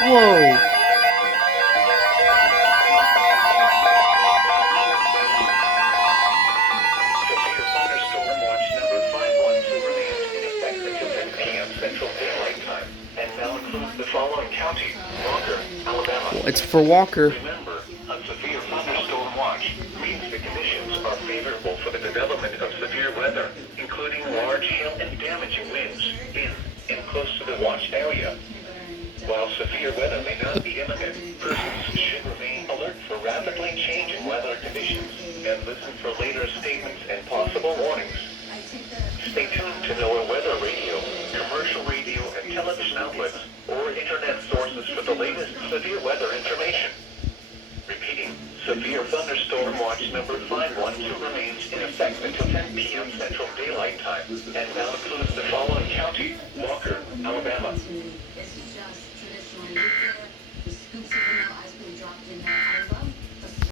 Whoa. Severe thunderstorm watch number 512 remains in effect until 10 p.m. Central Daylight Time, and now includes the following counties: Walker, Alabama. Well, it's for Walker. Remember, a severe thunderstorm watch means the conditions are favorable for the development of severe weather, including large hail and damaging winds in and close to the watch area. While severe weather may not be imminent, persons should remain alert for rapidly changing weather conditions and listen for later statements and possible warnings. Stay tuned to NOAA weather radio, commercial radio and television outlets, or internet sources for the latest severe weather information. Repeating, severe thunderstorm watch number 512 remains in effect until 10 p.m. Central Daylight Time, and